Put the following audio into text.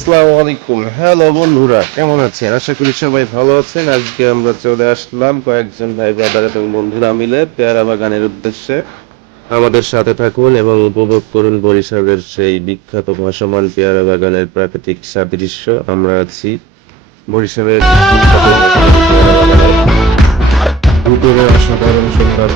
আসসালামু আলাইকুম। হ্যালো বন্ধুরা, কেমন আছেন? আশা করি সবাই ভালো আছেন। আজকে আমরা চলে আসলাম কয়েকজন ভাই ব্রাদার এবং বন্ধুরা মিলে পেয়ারা বাগানের উদ্দেশ্যে। আমাদের সাথে থাকুন এবং উপভোগ করুন বরিশালের সেই বিখ্যাত ভাসমান পেয়ারা বাগানের প্রাকৃতিক সাদৃশ্য। আমরা আছি বরিশালের বিখ্যাত ভাসমান পেয়ারা বাগানে। দুপুরে অসাধারণ সুন্দর